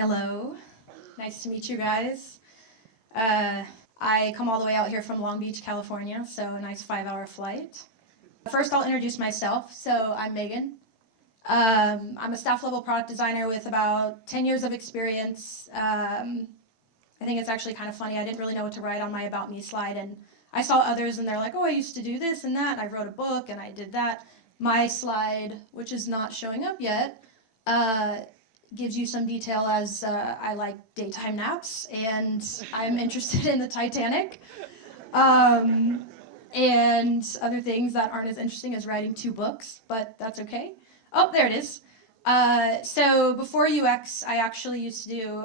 Hello, nice to meet you guys. I come all the way out here from Long Beach, California, so a nice 5-hour flight. First, I'll introduce myself. So I'm Megan. I'm a staff level product designer with about 10 years of experience. I think it's actually kind of funny. I didn't really know what to write on my About Me slide, and I saw others and they're like, oh, I used to do this and that, and I wrote a book and I did that. My slide, which is not showing up yet, gives you some detail as I like daytime naps and I'm interested in the Titanic and other things that aren't as interesting as writing 2 books, but that's okay. Oh, there it is. So before UX, I actually used to do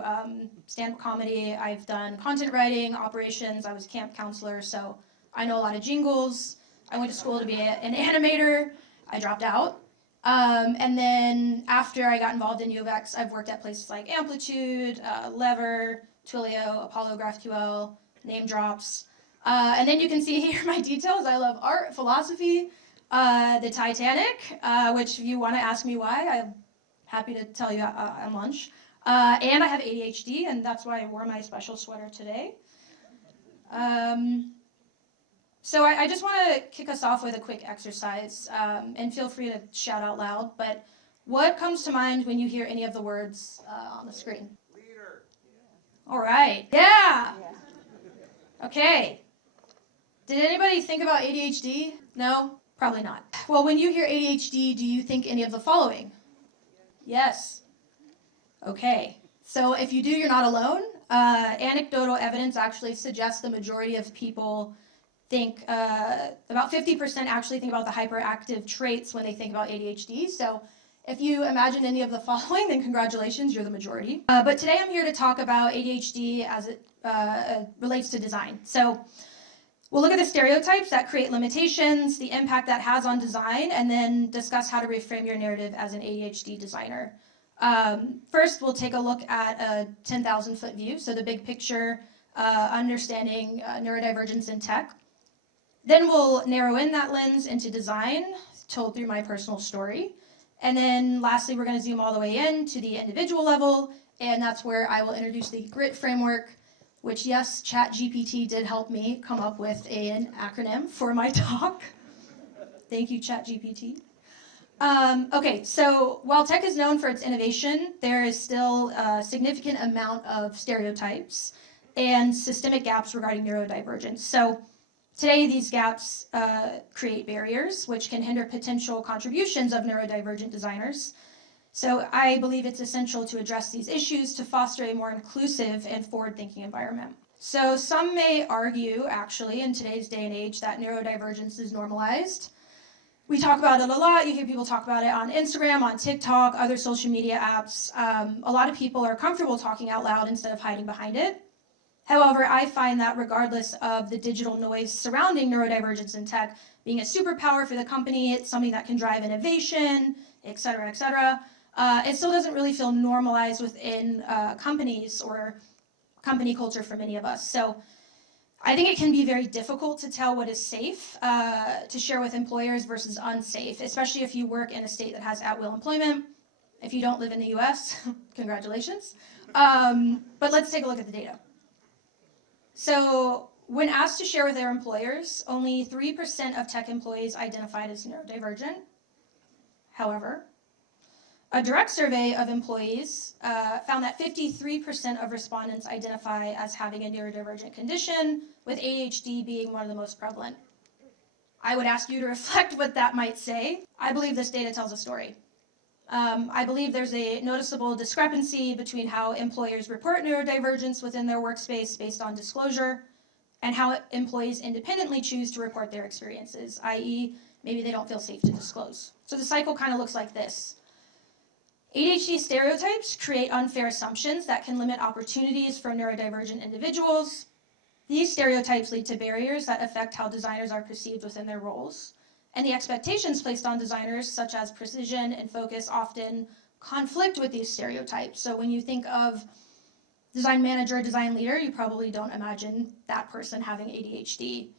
stand-up comedy. I've done content writing, operations. I was a camp counselor, so I know a lot of jingles. I went to school to be an animator. I dropped out. And then after I got involved in UX, I've worked at places like Amplitude, Lever, Twilio, Apollo GraphQL, name drops. And then you can see here my details. I love art, philosophy, the Titanic, which if you want to ask me why, I'm happy to tell you on lunch. And I have ADHD, and that's why I wore my special sweater today. So I just want to kick us off with a quick exercise, and feel free to shout out loud, but what comes to mind when you hear any of the words on the screen? Leader. All right. Yeah. Okay. Did anybody think about ADHD? No? Probably not. Well, when you hear ADHD, do you think any of the following? Yes. Okay. So if you do, you're not alone. Anecdotal evidence actually suggests the majority of people think, about 50% actually think about the hyperactive traits when they think about ADHD. So if you imagine any of the following, then congratulations, you're the majority. But today I'm here to talk about ADHD as it relates to design. So we'll look at the stereotypes that create limitations, the impact that has on design, and then discuss how to reframe your narrative as an ADHD designer. First, we'll take a look at a 10,000-foot view, so the big picture, understanding neurodivergence in tech. Then we'll narrow in that lens into design, told through my personal story. And then lastly, we're going to zoom all the way in to the individual level, and that's where I will introduce the GR.I.T framework, which, yes, ChatGPT did help me come up with an acronym for my talk. Thank you, ChatGPT. Okay, so while tech is known for its innovation, there is still a significant amount of stereotypes and systemic gaps regarding neurodivergence. So today, these gaps create barriers, which can hinder potential contributions of neurodivergent designers. So I believe it's essential to address these issues to foster a more inclusive and forward-thinking environment. So some may argue, actually, in today's day and age, that neurodivergence is normalized. We talk about it a lot. You hear people talk about it on Instagram, on TikTok, other social media apps. A lot of people are comfortable talking out loud instead of hiding behind it. However, I find that regardless of the digital noise surrounding neurodivergence in tech being a superpower for the company, it's something that can drive innovation, et cetera, it still doesn't really feel normalized within companies or company culture for many of us. So I think it can be very difficult to tell what is safe to share with employers versus unsafe, especially if you work in a state that has at-will employment. If you don't live in the US, congratulations. But let's take a look at the data. So when asked to share with their employers, only 3% of tech employees identified as neurodivergent. However, a direct survey of employees found that 53% of respondents identify as having a neurodivergent condition, with ADHD being one of the most prevalent. I would ask you to reflect what that might say. I believe this data tells a story. I believe there's a noticeable discrepancy between how employers report neurodivergence within their workspace based on disclosure and how employees independently choose to report their experiences, i.e., maybe they don't feel safe to disclose. So the cycle kind of looks like this. ADHD stereotypes create unfair assumptions that can limit opportunities for neurodivergent individuals. These stereotypes lead to barriers that affect how designers are perceived within their roles. And the expectations placed on designers, such as precision and focus, often conflict with these stereotypes. So when you think of design manager, design leader, you probably don't imagine that person having ADHD.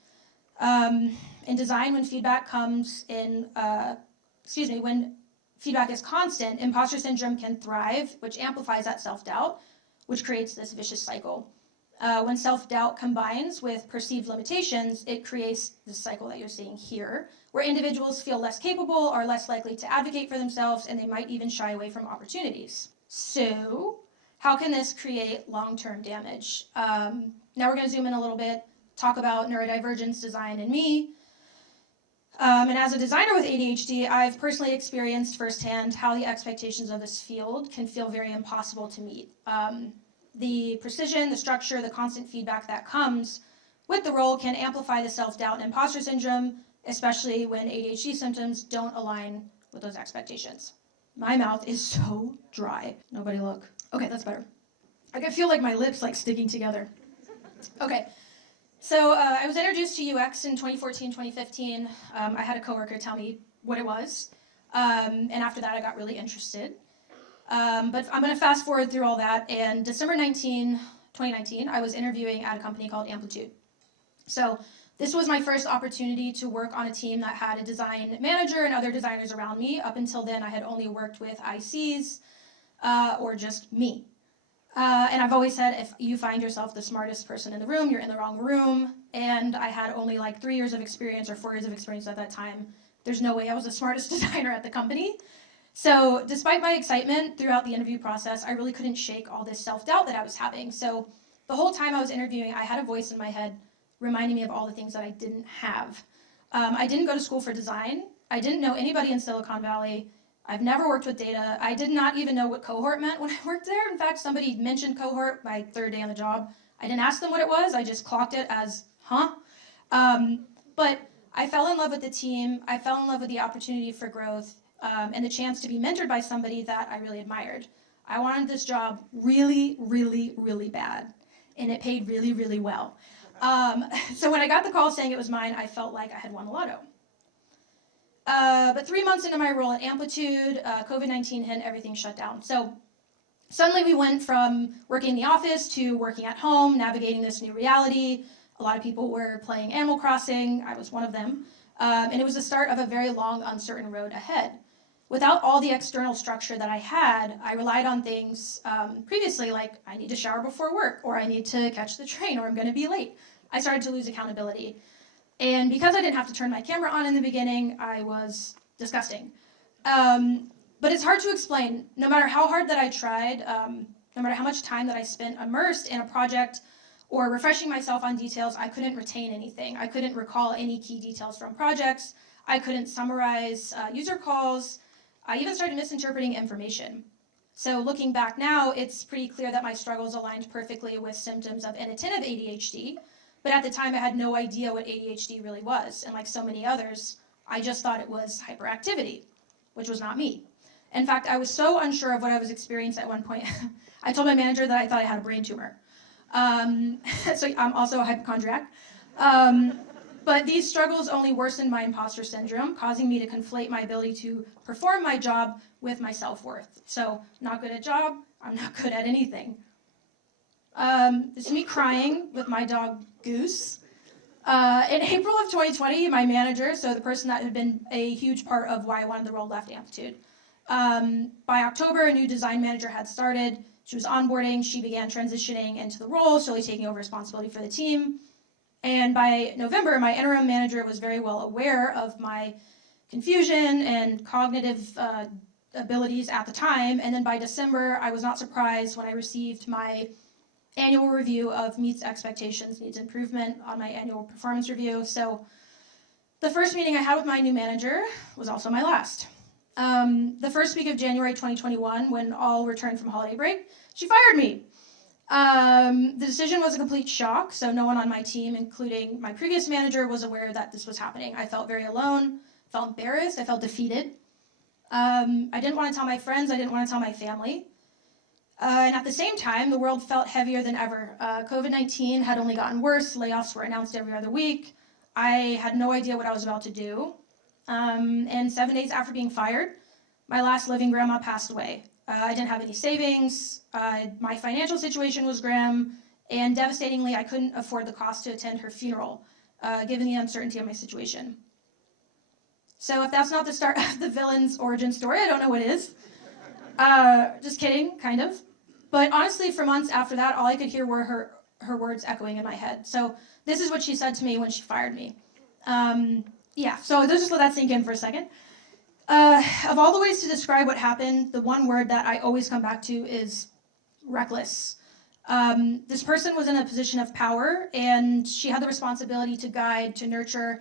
In design, when feedback comes in, when feedback is constant, imposter syndrome can thrive, which amplifies that self-doubt, which creates this vicious cycle. When self-doubt combines with perceived limitations, it creates this cycle that you're seeing here, where individuals feel less capable, are less likely to advocate for themselves, and they might even shy away from opportunities. So, how can this create long-term damage? Now we're going to zoom in a little bit, talk about neurodivergence, design, and me. And as a designer with ADHD, I've personally experienced firsthand how the expectations of this field can feel very impossible to meet. The precision, the structure, the constant feedback that comes with the role can amplify the self-doubt and imposter syndrome, especially when ADHD symptoms don't align with those expectations. My mouth is so dry. Nobody look. Okay, that's better. I can feel like my lips like sticking together. Okay, so I was introduced to UX in 2014, 2015. I had a coworker tell me what it was, and after that I got really interested. But I'm going to fast forward through all that, and December 2019, I was interviewing at a company called Amplitude. So this was my first opportunity to work on a team that had a design manager and other designers around me. Up until then, I had only worked with ICs or just me. And I've always said, if you find yourself the smartest person in the room, you're in the wrong room. And I had only like 3 years of experience or 4 years of experience at that time. There's no way I was the smartest designer at the company. So despite my excitement throughout the interview process, I really couldn't shake all this self-doubt that I was having. So the whole time I was interviewing, I had a voice in my head reminding me of all the things that I didn't have. I didn't go to school for design. I didn't know anybody in Silicon Valley. I've never worked with data. I did not even know what cohort meant when I worked there. In fact, somebody mentioned cohort my third day on the job. I didn't ask them what it was. I just clocked it as, huh? But I fell in love with the team. I fell in love with the opportunity for growth and the chance to be mentored by somebody that I really admired. I wanted this job really, really, really bad, and it paid really, really well. So when I got the call saying it was mine, I felt like I had won the lotto. But 3 months into my role at Amplitude, COVID-19 hit, everything shut down. So suddenly we went from working in the office to working at home, navigating this new reality. A lot of people were playing Animal Crossing. I was one of them. And it was the start of a very long, uncertain road ahead. Without all the external structure that I had, I relied on things previously, like I need to shower before work, or I need to catch the train, or I'm going to be late. I started to lose accountability. And because I didn't have to turn my camera on in the beginning, I was disgusting. But it's hard to explain. No matter how hard that I tried, no matter how much time that I spent immersed in a project or refreshing myself on details, I couldn't retain anything. I couldn't recall any key details from projects. I couldn't summarize user calls. I even started misinterpreting information. So looking back now, it's pretty clear that my struggles aligned perfectly with symptoms of inattentive ADHD. But at the time, I had no idea what ADHD really was. And like so many others, I just thought it was hyperactivity, which was not me. In fact, I was so unsure of what I was experiencing at one point, I told my manager that I thought I had a brain tumor. So I'm also a hypochondriac. But these struggles only worsened my imposter syndrome, causing me to conflate my ability to perform my job with my self-worth. So not good at job, I'm not good at anything. This is me crying with my dog Goose. In April of 2020, my manager, so the person that had been a huge part of why I wanted the role, left Amplitude. By October, a new design manager had started. She was onboarding. She began transitioning into the role, slowly taking over responsibility for the team. And by November, my interim manager was very well aware of my confusion and cognitive abilities at the time. And then by December, I was not surprised when I received my annual review of meets expectations, needs improvement on my annual performance review. So the first meeting I had with my new manager was also my last. The first week of January 2021, when all returned from holiday break, she fired me. The decision was a complete shock, so no one on my team, including my previous manager, was aware that this was happening. I felt very alone, felt embarrassed, I felt defeated. I didn't want to tell my friends, I didn't want to tell my family. And at the same time, the world felt heavier than ever. COVID-19 had only gotten worse, layoffs were announced every other week. I had no idea what I was about to do. And 7 days after being fired, my last living grandma passed away. I didn't have any savings, my financial situation was grim, and devastatingly, I couldn't afford the cost to attend her funeral, given the uncertainty of my situation. So if that's not the start of the villain's origin story, I don't know what is. Just kidding, kind of. But honestly, for months after that, all I could hear were her words echoing in my head. So this is what she said to me when she fired me. Yeah, so let's just let that sink in for a second. Of all the ways to describe what happened, the one word that I always come back to is reckless. This person was in a position of power, and she had the responsibility to guide, to nurture,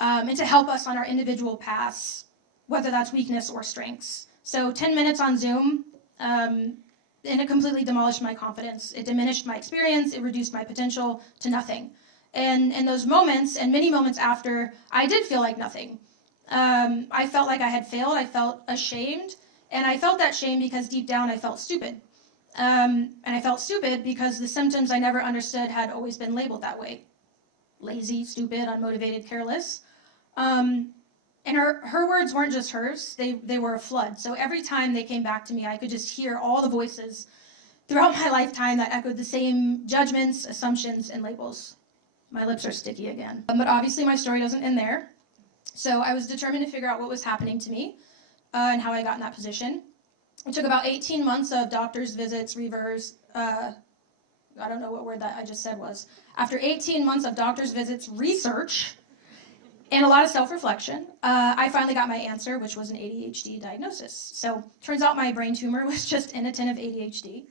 and to help us on our individual paths, whether that's weakness or strengths. So 10 minutes on Zoom, and it completely demolished my confidence. It diminished my experience. It reduced my potential to nothing. And in those moments, and many moments after, I did feel like nothing. I felt like I had failed. I felt ashamed. And I felt that shame because deep down I felt stupid. And I felt stupid because the symptoms I never understood had always been labeled that way. Lazy, stupid, unmotivated, careless. And her words weren't just hers. They were a flood. So every time they came back to me, I could just hear all the voices throughout my lifetime that echoed the same judgments, assumptions, and labels. My lips are sticky again. But obviously my story doesn't end there. So I was determined to figure out what was happening to me and how I got in that position. It took about 18 months of doctor's visits, I don't know what word that I just said was. After 18 months of doctor's visits, research, and a lot of self-reflection, I finally got my answer, which was an ADHD diagnosis. So turns out my brain tumor was just inattentive ADHD.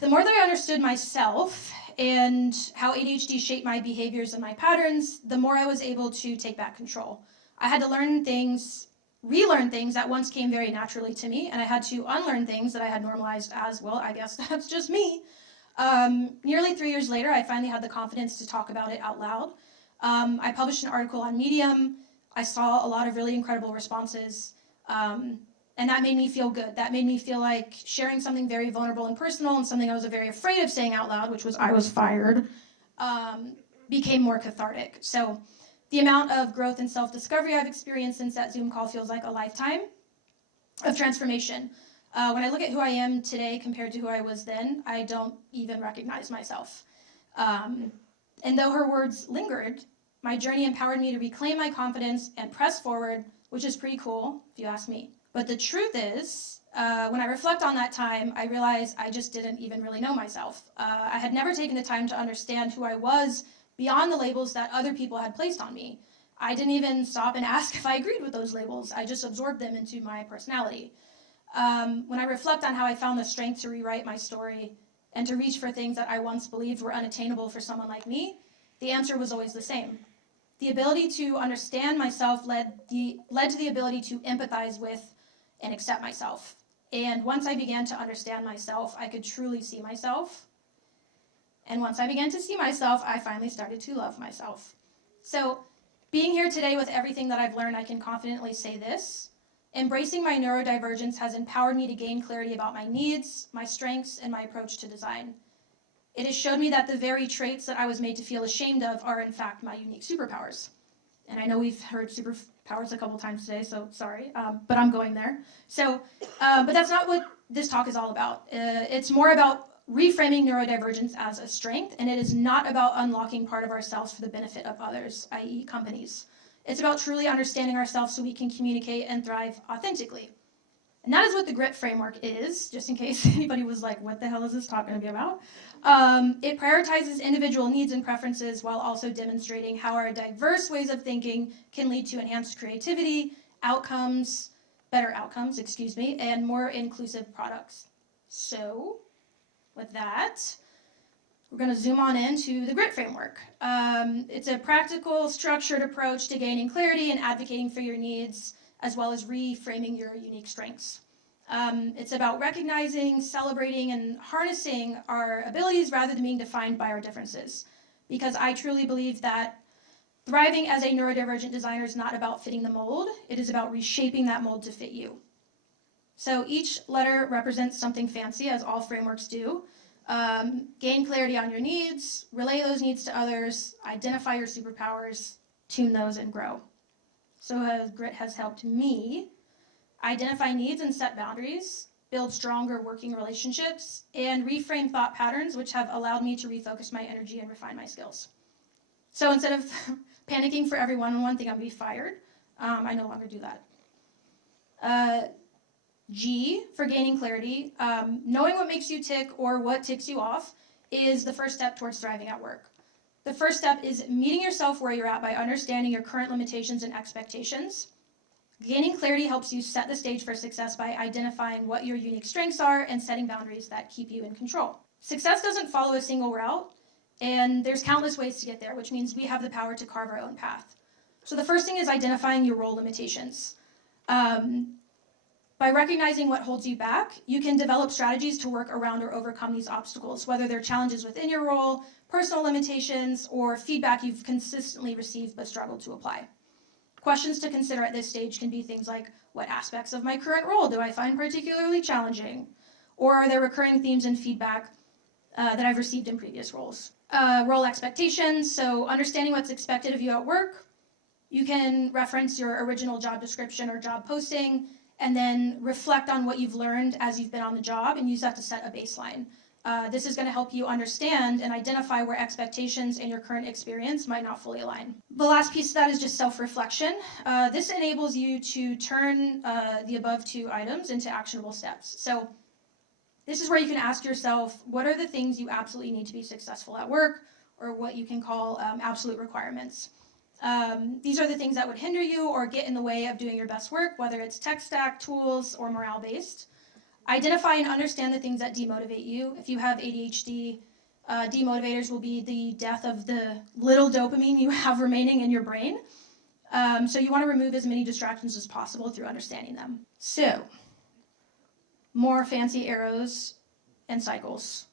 The more that I understood myself and how ADHD shaped my behaviors and my patterns, the more I was able to take back control. I had to learn things, relearn things that once came very naturally to me, and I had to unlearn things that I had normalized as, well, I guess that's just me. Nearly 3 years later, I finally had the confidence to talk about it out loud. I published an article on Medium. I saw a lot of really incredible responses, and that made me feel good. That made me feel like sharing something very vulnerable and personal and something I was very afraid of saying out loud, which was I was fired, became more cathartic. So the amount of growth and self-discovery I've experienced since that Zoom call feels like a lifetime of transformation. When I look at who I am today compared to who I was then, I don't even recognize myself. And though her words lingered, my journey empowered me to reclaim my confidence and press forward, which is pretty cool, if you ask me. But the truth is, when I reflect on that time, I realize I just didn't even really know myself. I had never taken the time to understand who I was beyond the labels that other people had placed on me. I didn't even stop and ask if I agreed with those labels. I just absorbed them into my personality. When I reflect on how I found the strength to rewrite my story and to reach for things that I once believed were unattainable for someone like me, the answer was always the same. The ability to understand myself led to the ability to empathize with and accept myself. And once I began to understand myself, I could truly see myself. And once I began to see myself, I finally started to love myself. So being here today with everything that I've learned, I can confidently say this. Embracing my neurodivergence has empowered me to gain clarity about my needs, my strengths, and my approach to design. It has showed me that the very traits that I was made to feel ashamed of are in fact my unique superpowers. And I know we've heard superpowers a couple times today, so sorry, but I'm going there. So, but that's not what this talk is all about. It's more about reframing neurodivergence as a strength, and it is not about unlocking part of ourselves for the benefit of others, i.e. companies. It's about truly understanding ourselves so we can communicate and thrive authentically. And that is what the G.R.I.T framework is, just in case anybody was like, what the hell is this talk going to be about? It prioritizes individual needs and preferences while also demonstrating how our diverse ways of thinking can lead to enhanced creativity, better outcomes, and more inclusive products. So, with that, we're going to zoom on into the G.R.I.T framework. It's a practical, structured approach to gaining clarity and advocating for your needs, as well as reframing your unique strengths. It's about recognizing, celebrating, and harnessing our abilities rather than being defined by our differences. Because I truly believe that thriving as a neurodivergent designer is not about fitting the mold, it is about reshaping that mold to fit you. So each letter represents something fancy, as all frameworks do. Gain clarity on your needs, relay those needs to others, identify your superpowers, tune those, and grow. So G.R.I.T has helped me identify needs and set boundaries, build stronger working relationships, and reframe thought patterns, which have allowed me to refocus my energy and refine my skills. So instead of panicking for every one-on-one thing I'm going to be fired, I no longer do that. G, for gaining clarity. Knowing what makes you tick or what ticks you off is the first step towards thriving at work. The first step is meeting yourself where you're at by understanding your current limitations and expectations. Gaining clarity helps you set the stage for success by identifying what your unique strengths are and setting boundaries that keep you in control. Success doesn't follow a single route, and there's countless ways to get there, which means we have the power to carve our own path. So the first thing is identifying your role limitations. By recognizing what holds you back, you can develop strategies to work around or overcome these obstacles, whether they're challenges within your role, personal limitations, or feedback you've consistently received but struggled to apply. Questions to consider at this stage can be things like, what aspects of my current role do I find particularly challenging? Or are there recurring themes and feedback that I've received in previous roles? Role expectations, so understanding what's expected of you at work. You can reference your original job description or job posting, and then reflect on what you've learned as you've been on the job and use that to set a baseline. This is going to help you understand and identify where expectations and your current experience might not fully align. The last piece of that is just self-reflection. This enables you to turn the above two items into actionable steps. So this is where you can ask yourself, what are the things you absolutely need to be successful at work, or what you can call absolute requirements. These are the things that would hinder you or get in the way of doing your best work, whether it's tech stack, tools, or morale-based. Identify and understand the things that demotivate you. If you have ADHD, demotivators will be the death of the little dopamine you have remaining in your brain. So you want to remove as many distractions as possible through understanding them. So, more fancy arrows and cycles.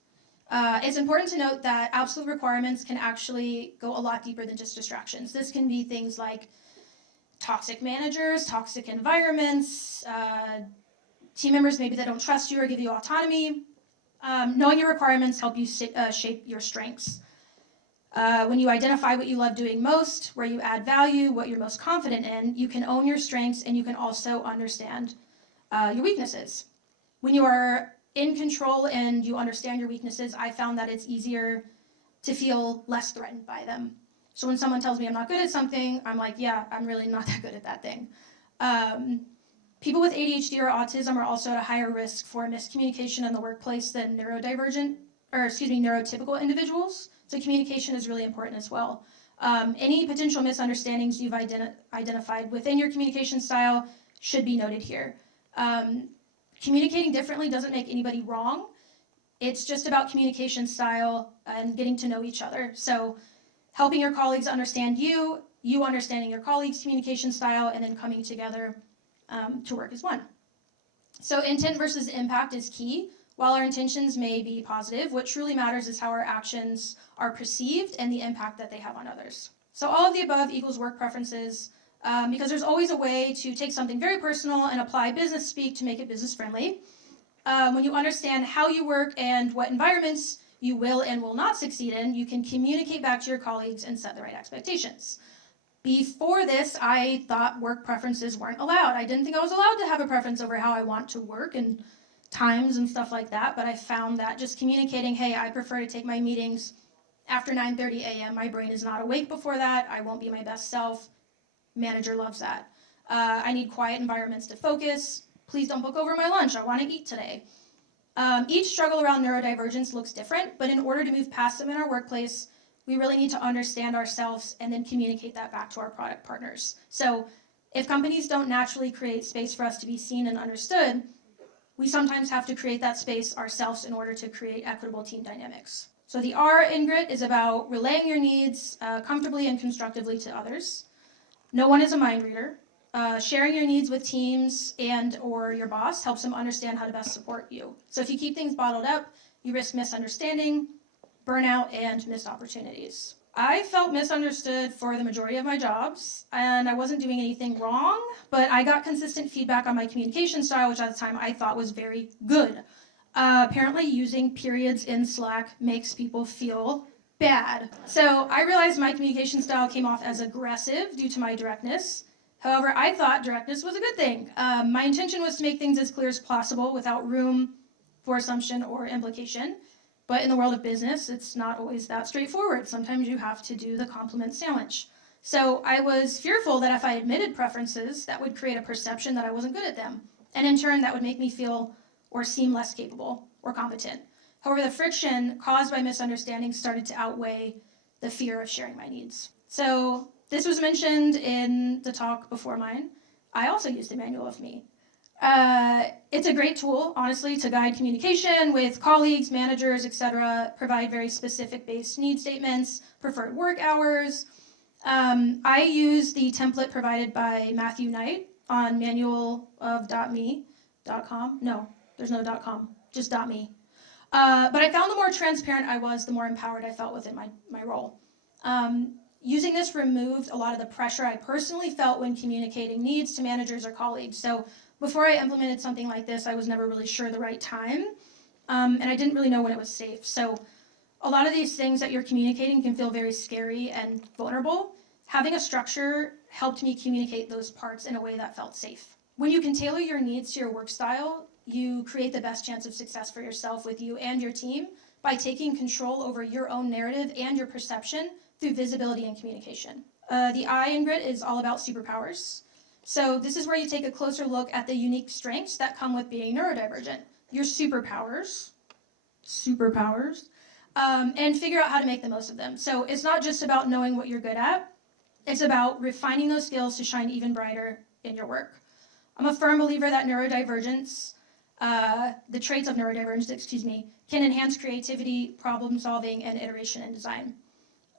It's important to note that absolute requirements can actually go a lot deeper than just distractions. This can be things like toxic managers, toxic environments, team members maybe that don't trust you or give you autonomy. Knowing your requirements help you shape your strengths. When you identify what you love doing most, where you add value, what you're most confident in, you can own your strengths and you can also understand your weaknesses. When you are in control and you understand your weaknesses, I found that it's easier to feel less threatened by them. So when someone tells me I'm not good at something, I'm like, yeah, I'm really not that good at that thing. People with ADHD or autism are also at a higher risk for miscommunication in the workplace than neurotypical individuals. So communication is really important as well. Any potential misunderstandings you've identified within your communication style should be noted here. Communicating differently doesn't make anybody wrong. It's just about communication style and getting to know each other. So helping your colleagues understand you understanding your colleagues' communication style, and then coming together to work as one. So intent versus impact is key. While our intentions may be positive, what truly matters is how our actions are perceived and the impact that they have on others. So all of the above equals work preferences, because there's always a way to take something very personal and apply business speak to make it business friendly. When you understand how you work and what environments you will and will not succeed in, you can communicate back to your colleagues and set the right expectations. Before this, I thought work preferences weren't allowed. I didn't think I was allowed to have a preference over how I want to work and times and stuff like that, but I found that just communicating, hey, I prefer to take my meetings after 9:30 a.m. My brain is not awake before that. I won't be my best self. Manager loves that. I need quiet environments to focus. Please don't book over my lunch. I want to eat today. Each struggle around neurodivergence looks different, but in order to move past them in our workplace, we really need to understand ourselves and then communicate that back to our product partners. So if companies don't naturally create space for us to be seen and understood, we sometimes have to create that space ourselves in order to create equitable team dynamics. So the R in GRIT is about relaying your needs comfortably and constructively to others. No one is a mind reader. Sharing your needs with teams and or your boss helps them understand how to best support you. So if you keep things bottled up, you risk misunderstanding, burnout, and missed opportunities. I felt misunderstood for the majority of my jobs, and I wasn't doing anything wrong, but I got consistent feedback on my communication style, which at the time I thought was very good. Apparently using periods in Slack makes people feel bad. So I realized my communication style came off as aggressive due to my directness. However, I thought directness was a good thing. My intention was to make things as clear as possible without room for assumption or implication. But in the world of business, it's not always that straightforward. Sometimes you have to do the compliment sandwich. So I was fearful that if I admitted preferences, that would create a perception that I wasn't good at them. And in turn, that would make me feel or seem less capable or competent. However, the friction caused by misunderstandings started to outweigh the fear of sharing my needs. So this was mentioned in the talk before mine. I also used the Manual of Me. It's a great tool, honestly, to guide communication with colleagues, managers, etc., provide very specific based need statements, preferred work hours. I use the template provided by Matthew Knight on manualofme.com. No, there's no .com, just .me. But I found the more transparent I was, the more empowered I felt within my role. Using this removed a lot of the pressure I personally felt when communicating needs to managers or colleagues. So before I implemented something like this, I was never really sure the right time, and I didn't really know when it was safe. So a lot of these things that you're communicating can feel very scary and vulnerable. Having a structure helped me communicate those parts in a way that felt safe. When you can tailor your needs to your work style, you create the best chance of success for yourself with you and your team by taking control over your own narrative and your perception through visibility and communication. The I in GR.I.T is all about superpowers. So this is where you take a closer look at the unique strengths that come with being neurodivergent, your superpowers, and figure out how to make the most of them. So it's not just about knowing what you're good at, it's about refining those skills to shine even brighter in your work. I'm a firm believer that neurodivergence, the traits of neurodivergence, can enhance creativity, problem solving, and iteration in design.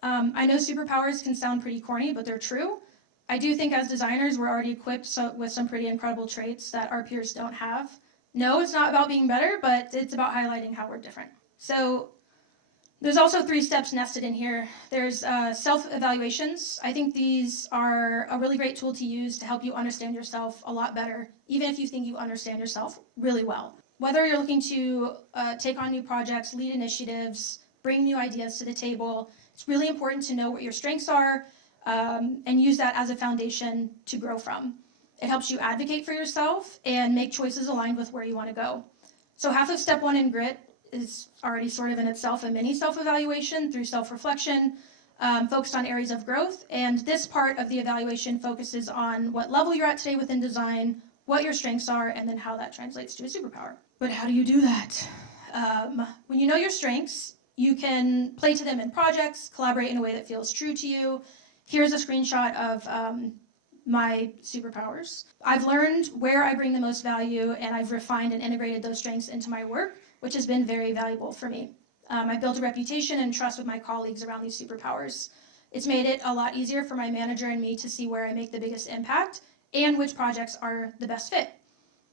I know superpowers can sound pretty corny, but they're true. I do think as designers, we're already equipped with some pretty incredible traits that our peers don't have. No, it's not about being better, but it's about highlighting how we're different. So there's also 3 steps nested in here. There's self-evaluations. I think these are a really great tool to use to help you understand yourself a lot better, even if you think you understand yourself really well. Whether you're looking to take on new projects, lead initiatives, bring new ideas to the table, it's really important to know what your strengths are and use that as a foundation to grow from. It helps you advocate for yourself and make choices aligned with where you want to go. So half of step 1 in GR.I.T is already sort of in itself a mini self-evaluation through self-reflection, focused on areas of growth. And this part of the evaluation focuses on what level you're at today within design, what your strengths are, and then how that translates to a superpower. But how do you do that? When you know your strengths, you can play to them in projects, collaborate in a way that feels true to you. Here's a screenshot of my superpowers. I've learned where I bring the most value, and I've refined and integrated those strengths into my work, which has been very valuable for me. I've built a reputation and trust with my colleagues around these superpowers. It's made it a lot easier for my manager and me to see where I make the biggest impact and which projects are the best fit.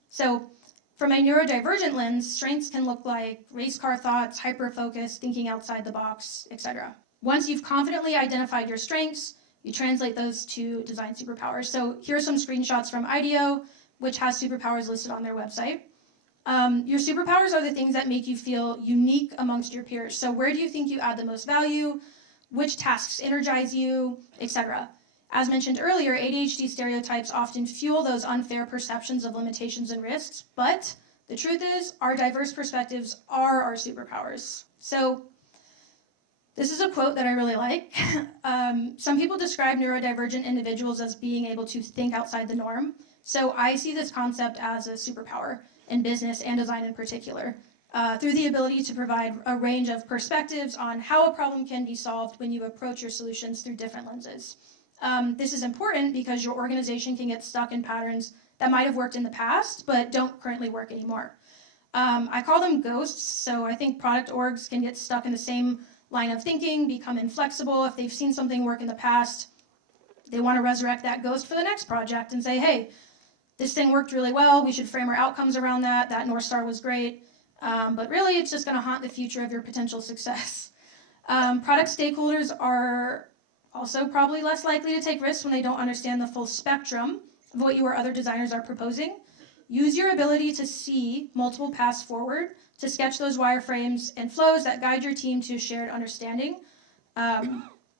So from a neurodivergent lens, strengths can look like race car thoughts, hyper-focus, thinking outside the box, etc. Once you've confidently identified your strengths, you translate those to design superpowers. So here are some screenshots from IDEO, which has superpowers listed on their website. Your superpowers are the things that make you feel unique amongst your peers. So where do you think you add the most value? Which tasks energize you, etc. As mentioned earlier, ADHD stereotypes often fuel those unfair perceptions of limitations and risks, but the truth is our diverse perspectives are our superpowers. So this is a quote that I really like. Some people describe neurodivergent individuals as being able to think outside the norm. So I see this concept as a superpower in business and design in particular, through the ability to provide a range of perspectives on how a problem can be solved when you approach your solutions through different lenses. This is important because your organization can get stuck in patterns that might have worked in the past, but don't currently work anymore. I call them ghosts, so I think product orgs can get stuck in the same line of thinking, become inflexible. If they've seen something work in the past, they want to resurrect that ghost for the next project and say, hey, this thing worked really well, we should frame our outcomes around that, that North Star was great, but really it's just going to haunt the future of your potential success. Product stakeholders are also probably less likely to take risks when they don't understand the full spectrum of what you or other designers are proposing. Use your ability to see multiple paths forward to sketch those wireframes and flows that guide your team to a shared understanding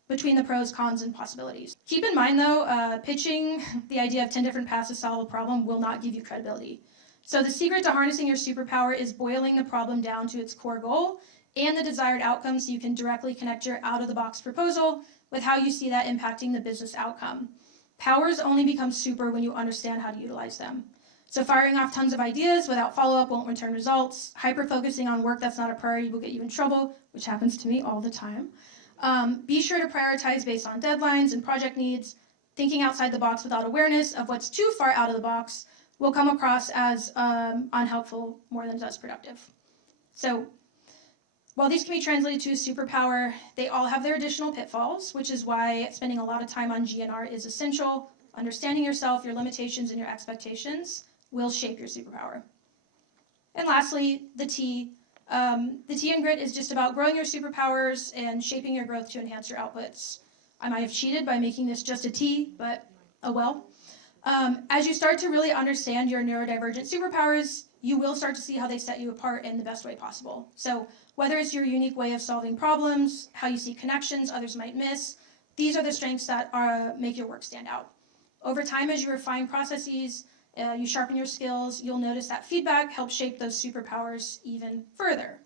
between the pros, cons, and possibilities. Keep in mind though, pitching the idea of 10 different paths to solve a problem will not give you credibility. So the secret to harnessing your superpower is boiling the problem down to its core goal and the desired outcome so you can directly connect your out-of-the-box proposal with how you see that impacting the business outcome. Powers only become super when you understand how to utilize them. So firing off tons of ideas without follow-up won't return results. Hyper-focusing on work that's not a priority will get you in trouble, which happens to me all the time. Be sure to prioritize based on deadlines and project needs. Thinking outside the box without awareness of what's too far out of the box will come across as unhelpful more than it does productive. So while these can be translated to a superpower, they all have their additional pitfalls, which is why spending a lot of time on G.R.I.T is essential. Understanding yourself, your limitations, and your expectations will shape your superpower. And lastly, the T. The T in GRIT is just about growing your superpowers and shaping your growth to enhance your outputs. I might have cheated by making this just a T, but oh well. As you start to really understand your neurodivergent superpowers, you will start to see how they set you apart in the best way possible. So whether it's your unique way of solving problems, how you see connections others might miss, these are the strengths that make your work stand out. Over time, as you refine processes, you sharpen your skills, you'll notice that feedback helps shape those superpowers even further.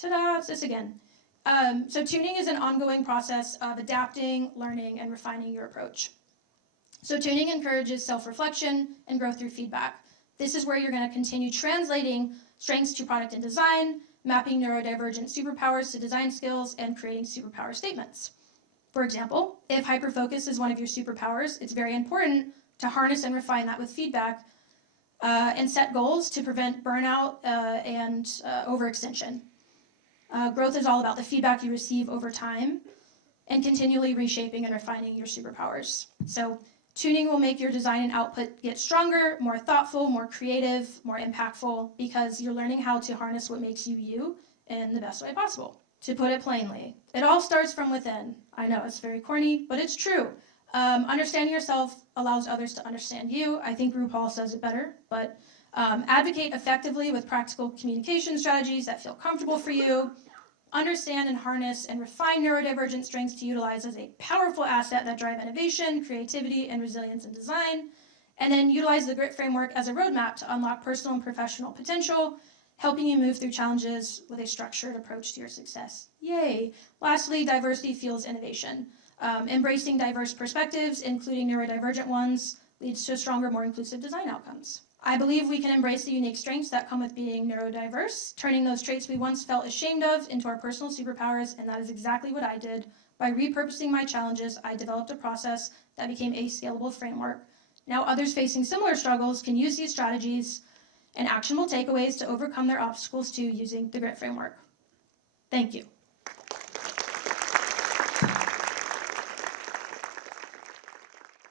Ta-da, it's this again. So tuning is an ongoing process of adapting, learning, and refining your approach. So tuning encourages self-reflection and growth through feedback. This is where you're going to continue translating strengths to product and design, mapping neurodivergent superpowers to design skills, and creating superpower statements. For example, if hyperfocus is one of your superpowers, it's very important to harness and refine that with feedback and set goals to prevent burnout and overextension. Growth is all about the feedback you receive over time and continually reshaping and refining your superpowers. So tuning will make your design and output get stronger, more thoughtful, more creative, more impactful, because you're learning how to harness what makes you you in the best way possible. To put it plainly, it all starts from within. I know it's very corny, but it's true. Understanding yourself allows others to understand you. I think RuPaul says it better, but advocate effectively with practical communication strategies that feel comfortable for you. Understand and harness and refine neurodivergent strengths to utilize as a powerful asset that drive innovation, creativity, and resilience in design. And then utilize the GRIT framework as a roadmap to unlock personal and professional potential, helping you move through challenges with a structured approach to your success. Yay! Lastly, diversity fuels innovation. Embracing diverse perspectives, including neurodivergent ones, leads to stronger, more inclusive design outcomes. I believe we can embrace the unique strengths that come with being neurodiverse, turning those traits we once felt ashamed of into our personal superpowers, and that is exactly what I did. By repurposing my challenges, I developed a process that became a scalable framework. Now others facing similar struggles can use these strategies and actionable takeaways to overcome their obstacles too using the GRIT framework. Thank you.